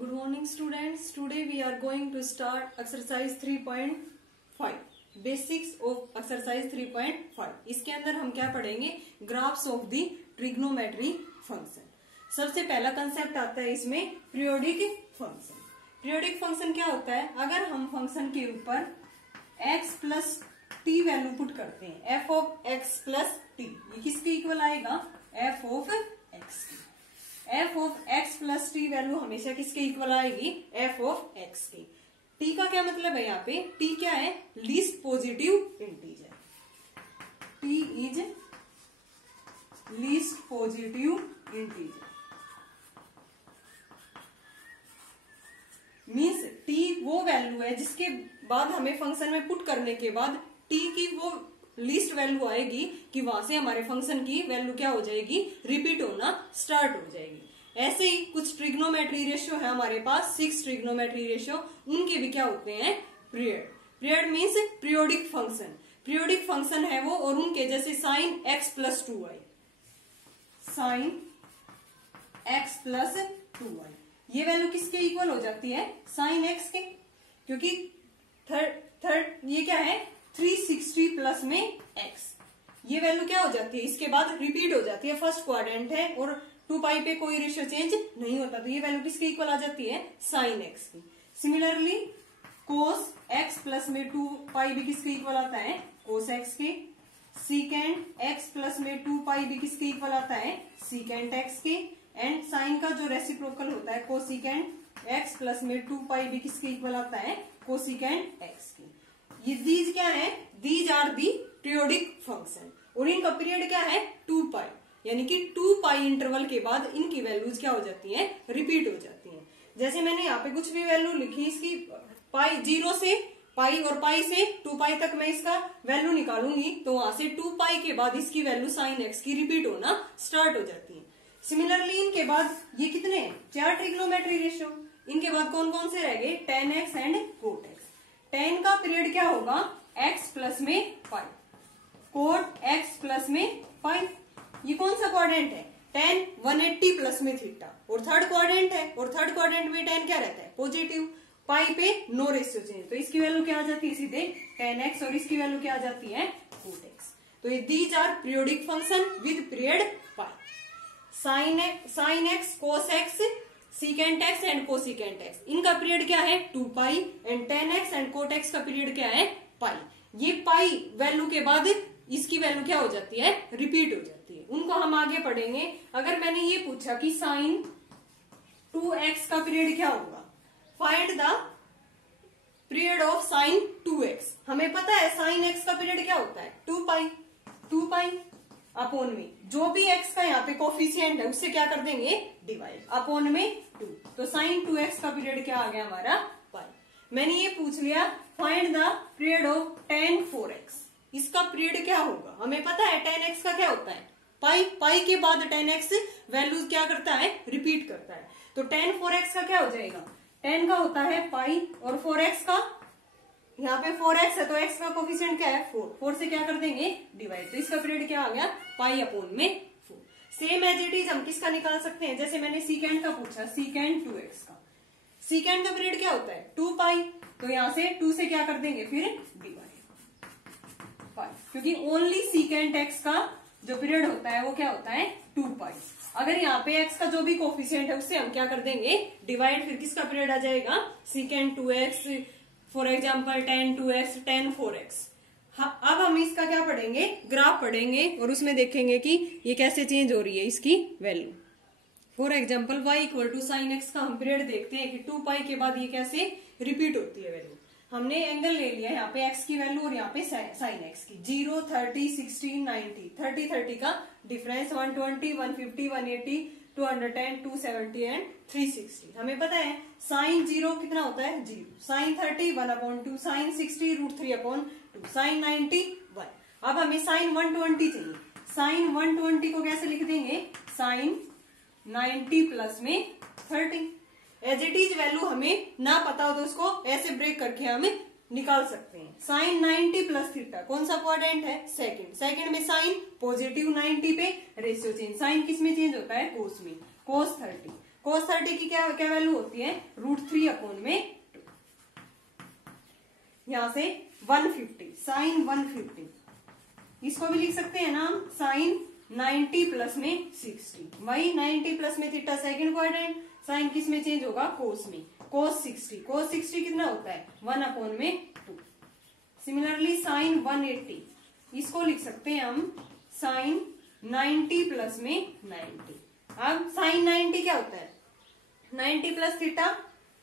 Good morning students. Today we are going to start exercise 3.5. Basics of exercise 3.5. इसके अंदर हम क्या पढ़ेंगे? Graphs of the trigonometry function. सबसे पहला कंसेप्ट आता है इसमें पीरियोडिक फंक्शन. पीरियोडिक फंक्शन क्या होता है? अगर हम फंक्शन के ऊपर x plus T value put करते हैं, f of x plus T, ये किसके इक्वल आएगा? f of x. f of x plus T value हमेशा किसके इक्वल आएगी? f ऑफ x की. t का क्या मतलब है यहाँ पे? t क्या है? Least positive integer. t is least positive integer. Means t वो वैल्यू है जिसके बाद हमें फंक्शन में पुट करने के बाद t की वो लीस्ट वैल्यू आएगी कि वहां से हमारे फंक्शन की वैल्यू क्या हो जाएगी? रिपीट होना स्टार्ट हो जाएगी. ऐसे ही कुछ ट्रिग्नोमेट्री रेशियो है हमारे पास, 6 ट्रिग्नोमेट्री रेशियो, उनके भी क्या होते हैं? Period. Period means periodic function. Periodic function है वो, और उनके जैसे sine x plus 2y, sine x plus 2y, ये वैल्यू किसके इक्वल हो जाती है? साइन x के. क्योंकि थर्ड ये क्या है? 360 प्लस में x, ये वैल्यू क्या हो जाती है? इसके बाद रिपीट हो जाती है. फर्स्ट क्वाड्रेंट है और 2 पाई पे कोई रेशियो चेंज नहीं होता, तो ये वैल्यू किसके इक्वल आ जाती है? साइन x की. सिमिलरली कोस x प्लस में 2 पाई भी किसके इक्वल आता है? कोस x के. सीकेंड x प्लस में 2 पाई भी किसके इक्वल आता है? सीकेंड x के. एंड साइन का जो रेसिप्रोकल होता है कोसिकेंड x प्लस में 2 पाई भी किसके इक्वल आता है? कोसिकेंड x की. ये दीज क्या है? These are the periodic function, और इनका पीरियड क्या है? 2 पाई. यानी कि 2 पाई इंटरवल के बाद इनकी वैल्यूज क्या हो जाती हैं? रिपीट हो जाती हैं. जैसे मैंने यहाँ पे कुछ भी वैल्यू लिखी, इसकी पाई 0 से पाई और पाई से 2 पाई तक मैं इसका वैल्यू निकालूंगी, तो वहां से 2 पाई के बाद इसकी वैल्यू साइन x की रिपीट होना स्टार्ट हो जाती है. सिमिलरली इनके बाद ये कितने हैं? 4 ट्रिग्नोमेट्री रेशियो. इनके बाद कौन कौन से रह गए? tan x and cot x. tan का पीरियड क्या होगा? x प्लस में पाई. cot x प्लस में पाई. ये कौन सा क्वाड्रेंट है? tan 180 प्लस में थीटा, और थर्ड क्वाड्रेंट है, और थर्ड क्वाड्रेंट में tan क्या रहता है? पॉजिटिव. पाई पे नो रेशियो चेंज, तो इसकी वैल्यू क्या आ जाती है? सीधे tan x, और इसकी वैल्यू क्या आ जाती है? cot x. तो ये these are periodic function with period pi. Sine x, cos x, secant x and cosecant x, इनका पीरियड क्या है? 2 pi. And tan x and cot x का पीरियड क्या है? पाई. ये पाई वैल्यू के बाद इसकी वैल्यू क्या हो जाती है? रिपीट हो जाती है. उनको हम आगे पढ़ेंगे. अगर मैंने ये पूछा कि साइन 2x का पीरियड क्या होगा, find the period of sine 2x. हमें पता है साइन x का पीरियड क्या होता है? 2 पाई. 2 पाई अपॉन में जो भी x का यहाँ पे कोफिशिएंट है उससे क्या कर देंगे? डिवाइड. अपॉन में 2, तो साइन 2x का पीरियड क्या आ गया हमारा? पाई. मैंने ये पूछ लिया find the period of tan 4x. इसका पीरियड क्या होगा? हमें पता है tan x का क्या होता है? पाई. पाई के बाद tan x वैल्यू क्या करता है? रिपीट करता है. तो tan 4x का क्या हो जाएगा? tan का होता है पाई, और 4x का, यहाँ पे 4x है तो x का कोफिशिएंट क्या है? 4. 4 से क्या कर देंगे? डिवाइड. तो इसका पीरियड क्या आ गया? पाई अपॉन में 4. सेम एज इट इज हम किसका निकाल सकते हैं? जैसे मैंने सीकेंड का पूछा, सीकेंड 2x का. सीकेंड का पीरियड क्या होता है? 2 पाई. तो यहाँ से 2 से क्या कर देंगे? फिर डिवाइड पाई. क्योंकि ओनली सीकेंड x का जो पीरियड होता है वो क्या होता है? 2 पाई. अगर यहाँ पे x का जो भी कोफिशिएंट है उससे हम क्या कर देंगे? डिवाइड. फिर किसका पीरियड आ जाएगा? सीकेंड 2x, for example tan 2x, tan 4x. हाँ, अब हम इसका क्या पढ़ेंगे? ग्राफ पढ़ेंगे, और उसमें देखेंगे कि ये कैसे चेंज हो रही है इसकी value. For example y equal to sine x का हम पीरियड देखते हैं कि 2 पाई के बाद ये कैसे रिपीट होती है वैल्यू. हमने एंगल ले लिया यहाँ पे x की वैल्यू और यहाँ पे साइन x की. 0, 30, 60, 90, 30 का डिफरेंस 120, 150, 180, 210, 270 एंड 360. हमें पता है साइन 0 कितना होता है? 0. Sine 30 1/2, sine 60 √3/2, sine 90 1. अब हमें साइन 120 चाहिए. साइन 120 को कैसे लिख देंगे? साइन 90 प्लस में 30. एज इट इज वैल्यू हमें ना पता हो तो उसको ऐसे ब्रेक करके हम निकाल सकते हैं. साइन 90 प्लस थीटा कौन सा क्वाड्रेंट है? सेकंड. सेकंड में साइन पॉजिटिव 90 पे रेशियो चेंज. साइन किस में चेंज होता है? कोस में. कोस 30. cos 30 की क्या क्या वैल्यू होती है, √3 अपॉन में 2। यहां से 150 साइन 150, इसको भी लिख सकते हैं ना हम साइन 90 प्लस में 60। वही 90 प्लस में थीटा सेकंड क्वाड्रेंट, साइन किस में चेंज होगा, कोस में, cos 60। cos 60 कितना होता है, 1 अपॉन में 2। सिमिलरली साइन 180, इसको लिख सकते हैं हम साइन 90 प्लस में 90। अब साइन 90 क्या होता है, 90 प्लस थीटा,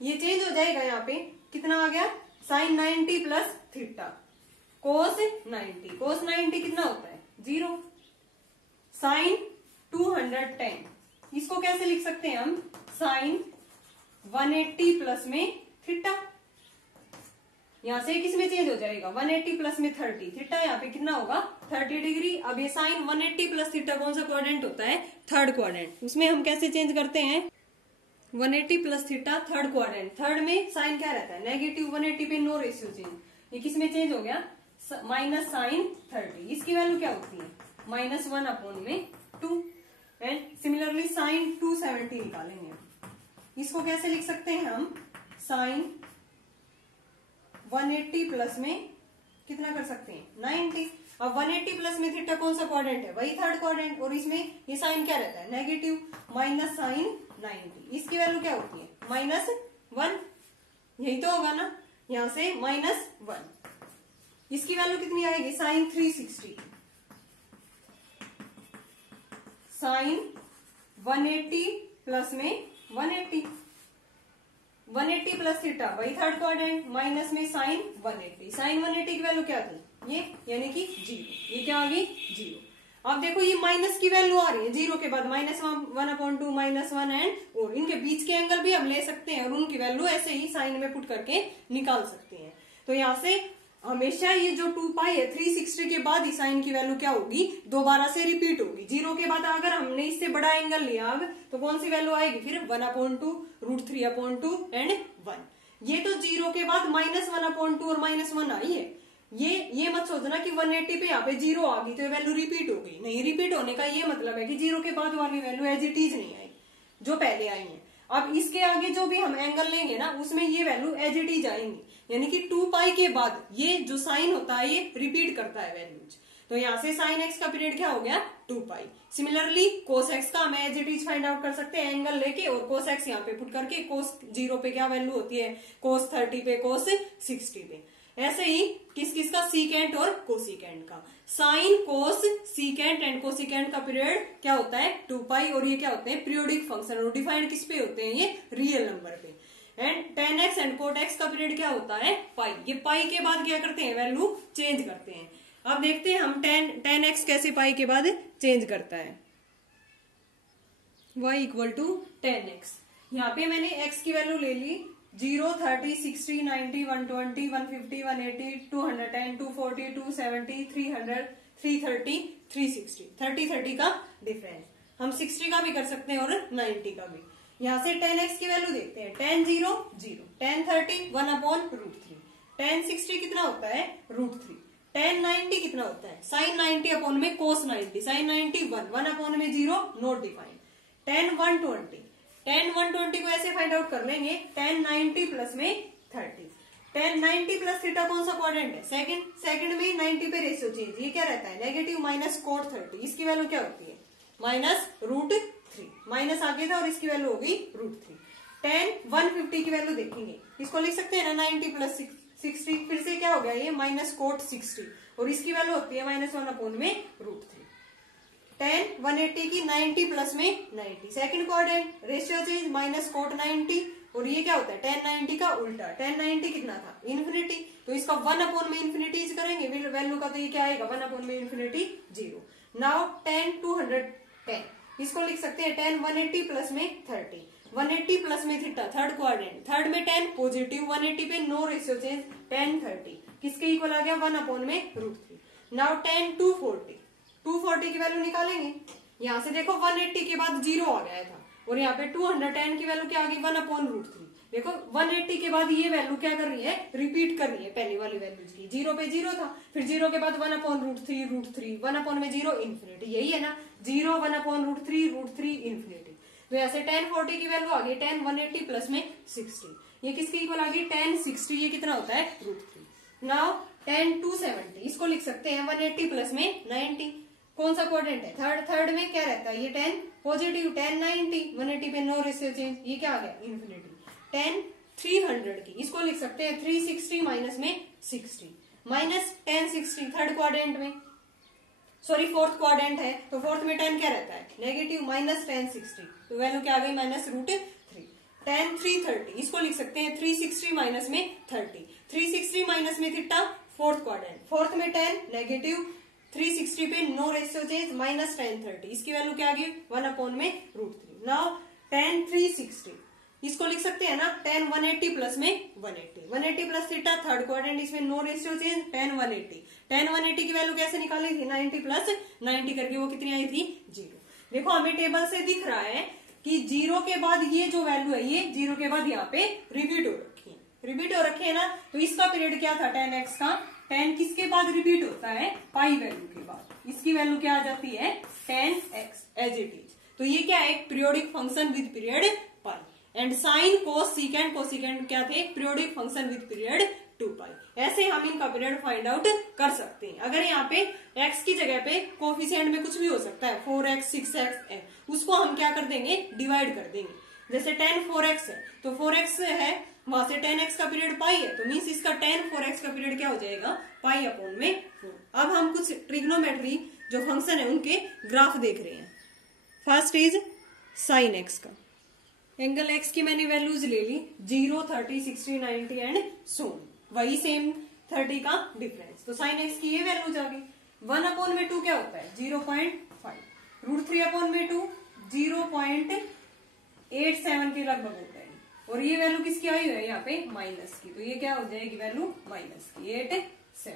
ये चेंज हो जाएगा, यहाँ पे कितना आ गया, साइन 90 प्लस थीटा कोस 90। कोस 90 कितना होता है, 0। साइन 210, इसको कैसे लिख सकते हैं हम, साइन 180 प्लस में थीटा, यहां से किस में चेंज हो जाएगा, 180 प्लस में 30, थीटा यहाँ पे कितना होगा, 30 डिग्री। अब ये साइन 180 प्लस थीटा कौन सा क्वाड्रेंट होता है, थर्ड क्वाड्रेंट। उसमें हम कैसे चेंज करते हैं, 180 plus theta third quadrant, third में साइन क्या रहता है, नेगेटिव, 180 पे नो रेशियो चेंज, ये किस में चेंज हो गया, माइनस साइन 30। इसकी वैल्यू क्या होती है, -1 अपॉन में 2। एंड सिमिलरली साइन 270 निकालेंगे, इसको कैसे लिख सकते हैं हम, साइन 180 प्लस में कितना कर सकते हैं, 90। अब 180 प्लस में थीटा कौन सा क्वाड्रेंट है, वही थर्ड क्वाड्रेंट, और इसमें ये साइन क्या रहता है, नेगेटिव, माइनस साइन 90। इसकी वैल्यू क्या होती है, -1, यही तो होगा ना, यहां से -1। इसकी वैल्यू कितनी आएगी, साइन 360। साइन 180 प्लस में 180, 180 प्लस थीटा वही थर्ड क्वाड्रेंट, माइनस में साइन 180। साइन 180 की वैल्यू क्या थी, ये, यानी कि 0। ये क्या आ गई, 0। अब देखो ये माइनस की वैल्यू आ रही है, 0 के बाद -1/2 -1 एंड, और इनके बीच के एंगल भी हम ले सकते हैं और उनकी वैल्यू ऐसे ही साइन में पुट करके निकाल सकते हैं। तो यहाँ से हमेशा ये जो 2 पाई है 360 के बाद ही साइन की वैल्यू क्या होगी, दोबारा से रिपीट होगी। 0 के बाद अगर हमने इससे बड़ा एंगल लिया अब, तो कौन सी वैल्यू आएगी फिर, 1/2 √3/2 एंड 1। ये तो 0 के बाद -1/2 और -1 आई है। ये मत सोचना कि 180 पे यहाँ पे 0 आ गई तो ये वैल्यू रिपीट हो गई, नहीं, रिपीट होने का ये मतलब है कि 0 के बाद वाली वैल्यू एज इट इज नहीं आई जो पहले आई है। अब इसके आगे जो भी हम एंगल लेंगे ना, उसमें ये वैल्यू एज इट इज आएंगी, यानी कि 2 पाई के बाद ये जो साइन होता है ये रिपीट करता है वैल्यूज। तो यहाँ से साइन एक्स का पीरियड क्या हो गया, 2 पाई। सिमिलरली कोस एक्स का हम as it is find out कर सकते हैं एंगल लेके, और कोस एक्स यहाँ पे पुट करके, कोस 0 पे क्या वैल्यू होती है, कोस 30 पे, कोस 60 पे। ऐसे ही किस किस का, सीकेंट और कोसिकेंट का। Sine, cos, secant and cosecant का पीरियड क्या होता है, 2 पाई, और ये क्या होते हैं, पीरियोडिक फंक्शन, और डिफाइंड किस पे होते हैं, ये रियल नंबर पे। And tan x and cot x का पीरियड क्या होता है, पाई। ये पाई के बाद क्या करते हैं, वैल्यू चेंज करते हैं। अब देखते हैं हम tan x कैसे पाई के बाद चेंज करता है, y = tan x। यहाँ पे मैंने x की वैल्यू ले ली 0, 30, 60, 90, 120, 150, 180, 210, 240, 270, 300, 330, 360। 30 का डिफरेंस, हम 60 का भी कर सकते हैं और 90 का भी। यहाँ से tan x की वैल्यू देखते हैं, tan 0 0, tan 30 1/√3, tan 60 कितना होता है, √3, tan 90 कितना होता है, sin 90 अपॉन में cos 90, sin 90 1 में 0 नॉट डिफाइंड, tan 120, tan 120 को ऐसे फाइंड आउट कर लेंगे, tan 90 प्लस में 30, tan 90 प्लस थीटा कौन सा क्वाड्रेंट है, सेकंड में 90 पे रेशियो चेंज, ये क्या रहता है, नेगेटिव, माइनस cot 30, इसकी वैल्यू क्या होती है, -√3, माइनस आगे था और इसकी वैल्यू होगी √3। tan 150 की वैल्यू देखेंगे, इसको लिख सकते हैं ना 90 प्लस 60, फिर से क्या हो गया ये, -cot 60, और इसकी वैल्यू होती है -1 में √3। tan 180 की 90 प्लस में 90, second quadrant, ratio change, -cot 90, और ये क्या होता है, tan 90 का उल्टा, tan 90 कितना था, इन्फिनिटी, तो इसका 1 में इन्फिनिटी करेंगे वैल्यू का, तो ये क्या आएगा, 1 में इन्फिनिटी 0। नाउ tan 210, इसको लिख सकते हैं tan 180 प्लस में 30, 180 प्लस में थीटा थर्ड क्वाड्रेंट, थर्ड में tan पॉजिटिव, 180 पे नो रेशियो चेंज, tan 30 किसके इक्वल आ गया, 1 में √3। नाउ tan 240 की वैल्यू निकालेंगे, यहाँ से देखो 180 के बाद 0 आ गया था, और यहाँ पे 210 की वैल्यू क्या आ गई, 1/√3। देखो 180 के बाद ये वैल्यू क्या कर रही है, रिपीट कर रही है पहली वाली वैल्यूज की। 0 पे 0 था, फिर 0 के बाद 1/√3, 1 में 0 इन्फिनिटी, यही है ना, 0 1/√3, √3 इन्फिनिटी। तो ऐसे tan 40 की वैल्यू आ गई tan 180 प्लस में 60, ये किसके इक्वल आ गई tan 60, ये कितना होता है √3। नाउ tan 270 इसको लिख सकते हैं 180 प्लस में 90, कौन सा क्वाड्रेंट है थर्ड में क्या रहता है ये tan पॉजिटिव, tan 90 180 पे नो रेशियो चेंज, ये क्या आ गया इन्फिनिटी। tan 300 की इसको लिख सकते हैं 360 माइनस में 60 माइनस tan 60 थर्ड क्वाड्रेंट में, सॉरी फोर्थ क्वाड्रेंट है तो फोर्थ में tan क्या रहता है नेगेटिव माइनस tan 60, तो वैल्यू क्या आ गई -√3। tan 330 इसको लिख सकते हैं 360 माइनस में 30, 360 माइनस में थीटा फोर्थ क्वाड्रेंट, फोर्थ में tan नेगेटिव 360 पे no ratio change minus tan 30, इसकी वैल्यू क्या आ गई 1/√3। नाउ tan 360 इसको लिख सकते हैं ना tan 180 प्लस में 180 प्लस थीटा थर्ड क्वाड्रेंट, इसमें नो रेशियो चेंज tan 180 की वैल्यू कैसे निकाली थी 90 प्लस 90 करके वो कितनी आई थी 0। देखो हमें टेबल से दिख रहा है कि 0 के बाद ये जो वैल्यू है ये 0 के बाद यहाँ पे रिपीट हो रखी है ना, तो इसका पीरियड क्या था tan x का, tan किसके बाद रिपीट होता है पाई वैल्यू के बाद, इसकी वैल्यू क्या आ जाती है tan x as it is. तो ये क्या है periodic function with period pi, and sine cos secant क्या थे periodic function with period 2 pi. ऐसे हम इनका पीरियड फाइंड आउट कर सकते हैं। अगर यहाँ पे x की जगह पे कोफिशिएंट में कुछ भी हो सकता है 4x 6x उसको हम क्या कर देंगे डिवाइड कर देंगे, जैसे tan 4x है तो 4x है वहां से tan x का पीरियड पाई है, तो मीन्स इसका tan 4x का पीरियड क्या हो जाएगा पाई अपॉन में 4। अब हम कुछ ट्रिग्नोमेट्री जो फंक्शन है उनके ग्राफ देख रहे हैं। फर्स्ट इज साइन x का, एंगल x की मैंने वैल्यूज ले ली 0 30 60 90 एंड सो वही सेम 30 का डिफरेंस, तो साइन x की ये वैल्यूज आ गई। 1/2 क्या होता है 0.5, √3/2 0.87 के लगभग होता है, और ये वैल्यू किसकी आई है यहाँ पे माइनस की, तो ये क्या हो जाएगी वैल्यू माइनस की 87।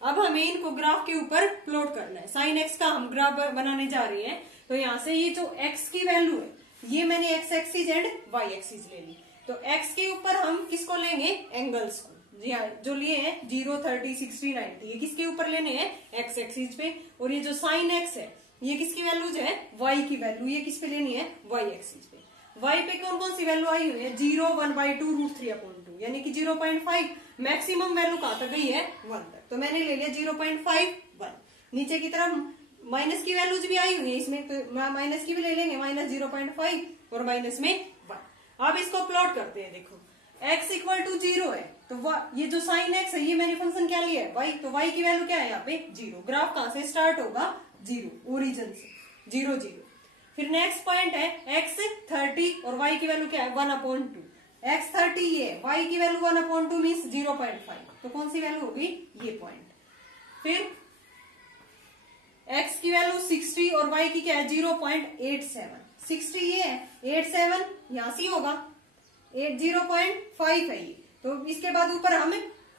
अब हमें इनको ग्राफ के ऊपर प्लॉट करना है, साइन x का हम ग्राफ बनाने जा रहे हैं। तो यहाँ से ये जो x की वैल्यू है ये मैंने x axis and y axis ले ली, तो x के ऊपर हम किसको लेंगे एंगल्स को, जी हाँ जो लिए हैं 0 30 60 90 ये किसके ऊपर लेने हैं x एक्सिस पे, और ये जो साइन x है ये किसकी वैल्यूज है y की वैल्यू, ये किस पे लेनी है y एक्सिस पे। y पे कौन कौन सी वैल्यू आई हुई है 0 1/2 √3/2 यानी कि 0.5, मैक्सिमम वैल्यू कहां तक गई है 1 तक, तो मैंने ले लिया 0.51। नीचे की तरफ माइनस की वैल्यूज भी आई हुई है इसमें, तो माइनस की भी ले लेंगे -0.5 और माइनस में 1। अब इसको प्लॉट करते हैं, देखो x = 0 है तो ये जो साइन x है ये मैंने फंक्शन क्या लिया है y, तो y की वैल्यू क्या है यहाँ पे 0। ग्राफ कहां से स्टार्ट होगा 0 ओरिजिन से 0 0। फिर नेक्स्ट पॉइंट है x 30 और y की वैल्यू क्या है 1/2, x 30 ये y की वैल्यू 1/2 मीन्स 0.5, तो कौन सी वैल्यू होगी ये पॉइंट। फिर x की वैल्यू 60 और y की क्या है 0.87, 60 ये है 87 यहां से होगा 0.5 है ये, तो इसके बाद ऊपर हम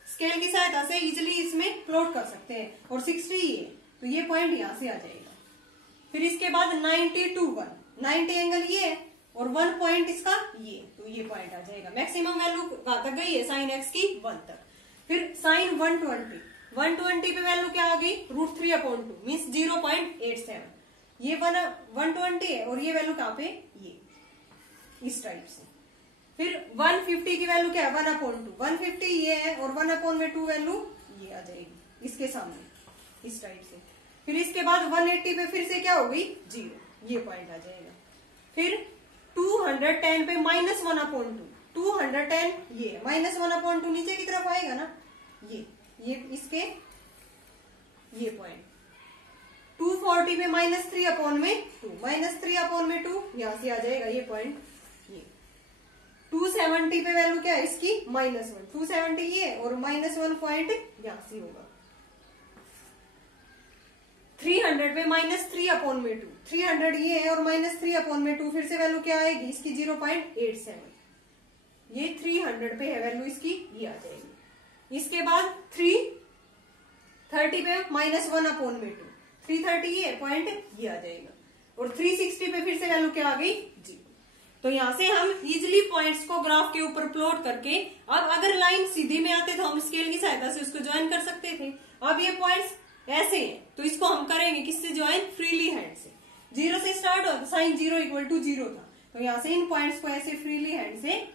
स्केल की सहायता से इजिली इसमें प्लॉट कर सकते हैं, और 60 ये तो ये पॉइंट यहां से आ जाएगा। फिर इसके बाद 90 to 1, 90 एंगल ये है और 1 पॉइंट इसका ये, तो ये पॉइंट आ जाएगा। मैक्सिमम वैल्यू कहां तक गई है साइन x की 1 तक। फिर साइन 120 पे वैल्यू क्या आ गई √3/2 मीन्स 0.87, ये 120 है और ये वैल्यू कहां पे ये इस टाइप से। फिर 150 की वैल्यू क्या है 1/2, 150 ये है और 1/2 वैल्यू ये आ जाएगी इसके सामने इस टाइप से। फिर इसके बाद 180 पे फिर से क्या हो गई 0, ये पॉइंट आ जाएगा। फिर 210 पे -1/2, 210 ये -1/2 नीचे की तरफ आएगा ना, ये इसके ये पॉइंट। 240 पे -3/2, -3/2 यहां से आ जाएगा ये पॉइंट ये। 270 पे वैल्यू क्या है इसकी -1, 270 ये और -1 पॉइंट यहां से होगा। 300 पे -3/2, 300 ये है और -3/2 फिर से वैल्यू क्या आएगी इसकी 0.87, ये 300 पे है वैल्यू इसकी ये आ जाएगी। इसके बाद 330 पे -1/2, 330 ये पॉइंट ये आ जाएगा, और 360 पे फिर से वैल्यू क्या आ गई 0। तो यहां से हम इजिली पॉइंट्स को ग्राफ के ऊपर प्लॉट करके, अब अगर लाइन सीधी में आते तो हम स्केल की सहायता से उसको ज्वाइन कर सकते थे। अब ये पॉइंट्स ऐसे हैं तो इसको हम करेंगे किससे ज्वाइन फ्रीली हैंड से। 0 से स्टार्ट हो तो साइन 0 = 0 था, तो यहाँ से इन पॉइंट्स को ऐसे फ्रीली हैंड से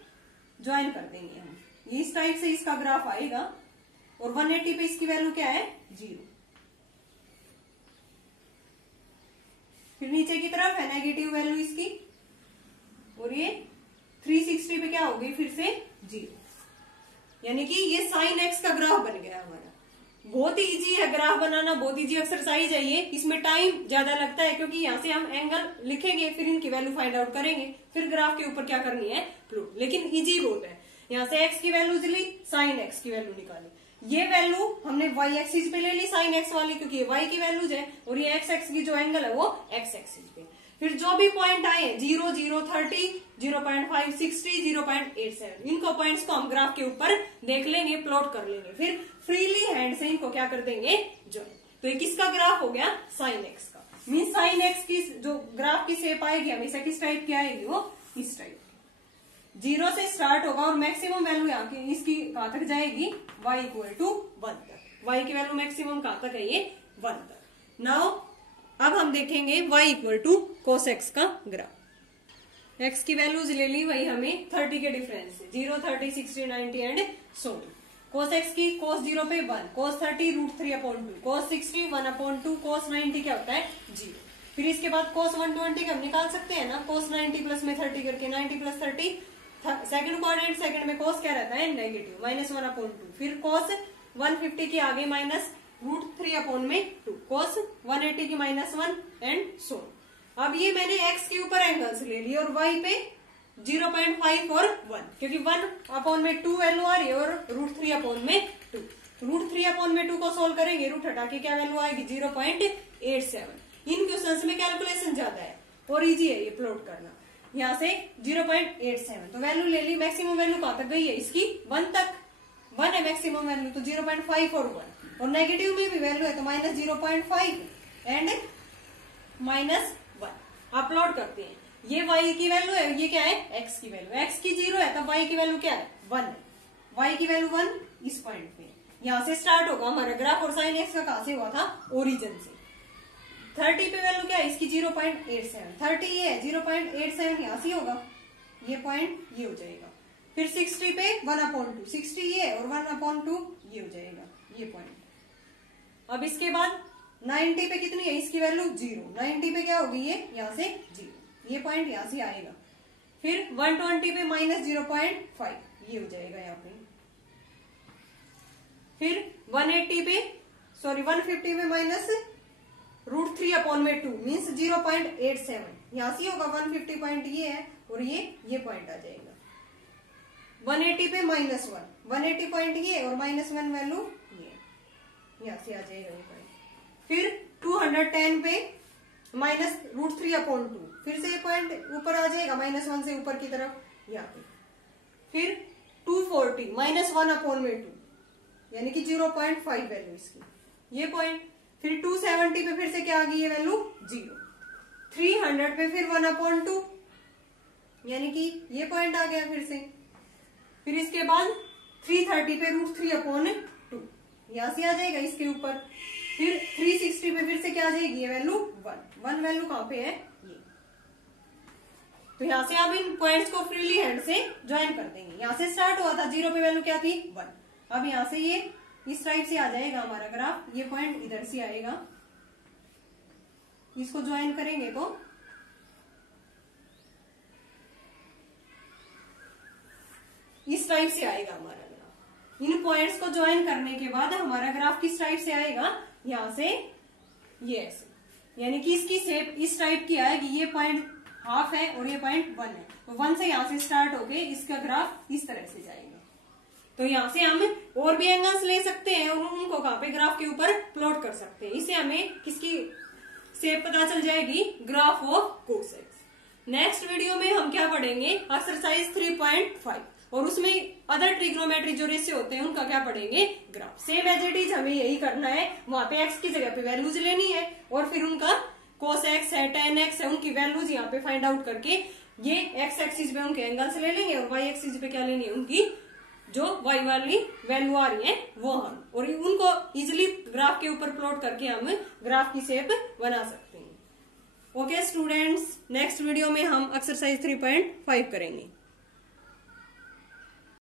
ज्वाइन कर देंगे हम। ये इस टाइप से इसका ग्राफ आएगा और 180 पे इसकी वैल्यू क्या है 0। फिर नीचे की तरफ है नेगेटिव वैल्यू इसकी, और ये 360 पे क्या होगी फिर से 0। यानी कि ये साइन एक्स का ग्राफ बन गया हमारा। बहुत ही इजी है ग्राफ बनाना, बहुत इजी एक्सरसाइज है ये। इसमें टाइम ज्यादा लगता है क्योंकि यहाँ से हम एंगल लिखेंगे, फिर इनकी वैल्यू फाइंड आउट करेंगे, फिर ग्राफ के ऊपर क्या करनी है प्लॉट। लेकिन इजी बहुत है। यहाँ से एक्स की वैल्यू ली, साइन एक्स की वैल्यू निकाली। ये वैल्यू हमने वाई एक्सिस पे ले ली साइन एक्स वाली, क्योंकि ये वाई की वैल्यूज है, और ये एक्स एक्स की जो एंगल है वो एक्स एक्सिस पे। फिर जो भी पॉइंट आए 0, 0, 30, 0.5, 60, 0.87, इनको पॉइंट्स को हम ग्राफ के ऊपर देख लेंगे, प्लॉट कर लेंगे, फिर फ्रीली हैंड से इनको क्या कर देंगे ज्वाइन। तो ये किसका ग्राफ हो गया साइन एक्स का। मीन साइन एक्स की जो ग्राफ की शेप आएगी हमेशा किस टाइप की आएगी, वो इस टाइप की। 0 से स्टार्ट होगा और मैक्सिमम वैल्यू यहाँ की इसकी कहां तक जाएगी y = 1 तक। y की वैल्यू मैक्सिमम कहां तक है, ये 1 तक। नाउ अब हम देखेंगे y = cos x का ग्राफ। x की वैल्यूज ले ली वही हमें 30 के डिफरेंस से, 0, 30, 60, 90 and so on. cos x की cos 0 पे 1, cos 30 √3/2, cos 60 1/2, cos 90 क्या होता है 0। फिर इसके बाद cos 120 का हम निकाल सकते हैं ना, cos 90 प्लस में 30 करके 90 + 30। सेकंड क्वाड्रेंट सेकंड में cos क्या रहता है नेगेटिव -1/2। फिर cos 150 की आगे -√3/2, cos 180 की -1 एंड सो। अब ये मैंने x के ऊपर एंगल्स ले लिए और y पे 0.5 और 1, क्योंकि 1/2 वैल्यू आ रही है और √3/2। √3/2 को सोल्व करेंगे, रूट हटा के क्या वैल्यू आएगी 0.87। इन क्वेश्चंस में कैलकुलेशन ज्यादा है और इजी है ये प्लॉट करना। यहाँ से 0.87 तो वैल्यू ले ली। मैक्सिमम वैल्यू कहां तक गई है इसकी 1 तक, 1 है मैक्सिमम वैल्यू, तो 0.5 और 1, और नेगेटिव में भी वैल्यू है तो -0.5 एंड -1। आप प्लॉट करते हैं, ये y की वैल्यू है, ये क्या है x की वैल्यू। x की 0 है तब y की वैल्यू क्या है 1 है। y की वैल्यू 1 इस पॉइंट पे, यहाँ से स्टार्ट होगा हमारा ग्राफ, और साइन x का कहां से हुआ था ओरिजिन से। 30 पे वैल्यू क्या है इसकी 0.87, 30 ये है 0.87 यहाँ से होगा, ये पॉइंट ये हो जाएगा। फिर 60 पे 1/2, 60 ये है और 1/2 ये हो जाएगा ये पॉइंट। अब इसके बाद 90 पे कितनी है इसकी वैल्यू 0, 90 पे क्या होगी ये यहाँ से 0, ये पॉइंट यहाँ से आएगा। फिर 120 पे -0.5 ये हो जाएगा यहाँ पे। फिर 150 पे -√3/2 मीन्स 0.87 यहाँ से होगा। 150 पॉइंट ये है और ये पॉइंट आ जाएगा। 180 पे -1, 180 पॉइंट ये और -1 वैल्यू ये यहाँ से आ जाएगा ये पॉइंट। फिर 210 पे -√3/2, फिर से ये पॉइंट ऊपर आ जाएगा -1 से ऊपर की तरफ यहाँ पे। फिर 240 -1/2 यानी कि 0.5 वैल्यू इसकी ये पॉइंट। फिर 270 पे फिर से क्या आ गई ये वैल्यू 0। 300 पे फिर 1/2 यानी कि ये पॉइंट आ गया फिर से। फिर इसके बाद 330 पे √3/2 यहां से आ जाएगा इसके ऊपर। फिर 360 पे फिर से क्या आ जाएगी ये वैल्यू 1 वैल्यू कहां पे है ये। तो यहां से आप इन पॉइंट्स को फ्रीली हैंड से ज्वाइन कर देंगे। यहां से स्टार्ट हुआ था 0 पे वैल्यू क्या थी 1। अब यहां से ये इस टाइप से आ जाएगा हमारा ग्राफ, ये पॉइंट इधर से आएगा, इसको ज्वाइन करेंगे तो इस टाइप से आएगा हमारा ग्राफ। इन पॉइंट्स को ज्वाइन करने के बाद हमारा ग्राफ किस टाइप से आएगा, यहां से ये ऐसे, यानी कि इसकी शेप इस टाइप की आएगी। ये पॉइंट हाफ है और ये पॉइंट 1 है, तो 1 से यहां से स्टार्ट होके इसका ग्राफ इस तरह से जाएगा। तो यहाँ से हम और भी एंगल्स ले सकते हैं और उनको कहां पे ग्राफ के ऊपर प्लॉट कर सकते हैं। इससे हमें किसकी शेप पता चल जाएगी, graph of cos x। Next video में हम क्या पढ़ेंगे, एक्सरसाइज 3.5, और उसमें अदर ट्रिग्नोमेट्री जो रेशियो होते हैं उनका क्या पढ़ेंगे, graph. Same as it is हमें यही करना है, वहां पे x की जगह पे वैल्यूज लेनी है और फिर उनका cos x है tan x है उनकी वैल्यूज यहाँ पे फाइंड आउट करके ये x एक्सिस पे उनके एंगल्स ले लेंगे और y एक्सिस पे क्या लेनी है, उनकी जो y वाली वैल्यू आ रही है वो हम, और उनको इजिली ग्राफ के ऊपर प्लॉट करके हम ग्राफ की शेप बना सकते हैं। ओके स्टूडेंट्स, नेक्स्ट वीडियो में हम एक्सरसाइज 3.5 करेंगे।